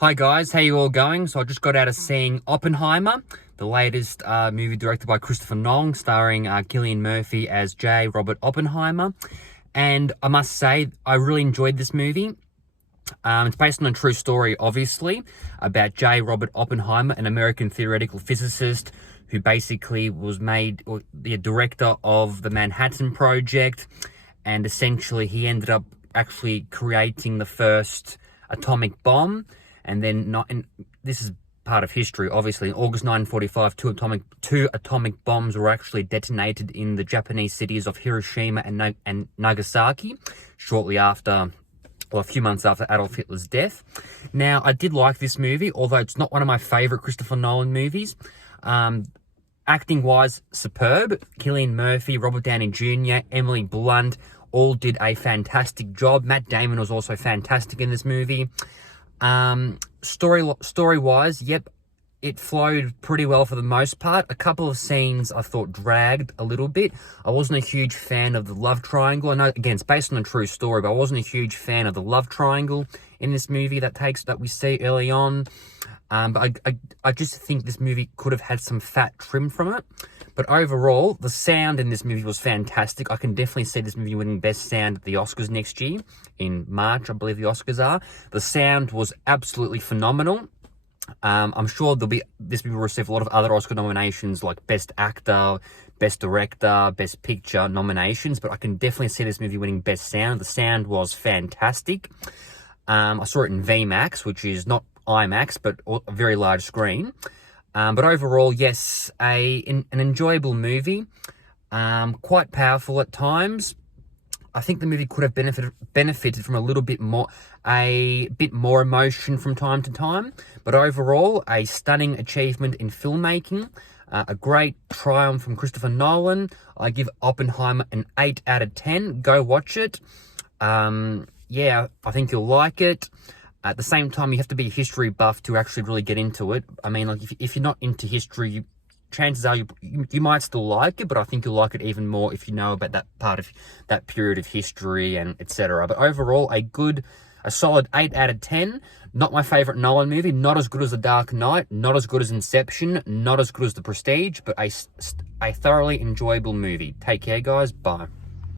Hi guys, how you all going? So I just got out of seeing Oppenheimer, the latest movie directed by Christopher Nolan, starring Cillian Murphy as J. Robert Oppenheimer. And I must say, I really enjoyed this movie. It's based on a true story, obviously, about J. Robert Oppenheimer, an American theoretical physicist who basically was made the director of the Manhattan Project, and essentially he ended up actually creating the first atomic bomb. And then, and this is part of history, obviously. In August 1945, two atomic bombs were actually detonated in the Japanese cities of Hiroshima and Nagasaki shortly after, or a few months after Adolf Hitler's death. Now, I did like this movie, although it's not one of my favorite Christopher Nolan movies. Acting-wise, superb. Cillian Murphy, Robert Downey Jr., Emily Blunt all did a fantastic job. Matt Damon was also fantastic in this movie. Story-wise, yep, it flowed pretty well for the most part. A couple of scenes I thought dragged a little bit. I wasn't a huge fan of the love triangle. I know, again, it's based on a true story, but I wasn't a huge fan of the love triangle in this movie that we see early on. But I just think this movie could have had some fat trimmed from it. But overall, the sound in this movie was fantastic. I can definitely see this movie winning Best Sound at the Oscars next year. In March, I believe the Oscars are. The sound was absolutely phenomenal. I'm sure this movie will receive a lot of other Oscar nominations like Best Actor, Best Director, Best Picture nominations. But I can definitely see this movie winning Best Sound. The sound was fantastic. I saw it in VMAX, which is not IMAX, but a very large screen. But overall, yes, an enjoyable movie, quite powerful at times. I think the movie could have benefited from a bit more emotion from time to time. But overall, a stunning achievement in filmmaking, a great triumph from Christopher Nolan. I give Oppenheimer an 8 out of 10. Go watch it. Yeah, I think you'll like it. At the same time, you have to be a history buff to actually really get into it. I mean, like if you're not into history, chances are you might still like it, but I think you'll like it even more if you know about that part of that period of history and etc. But overall, a solid 8 out of 10. Not my favorite Nolan movie. Not as good as The Dark Knight. Not as good as Inception. Not as good as The Prestige. But a thoroughly enjoyable movie. Take care, guys. Bye.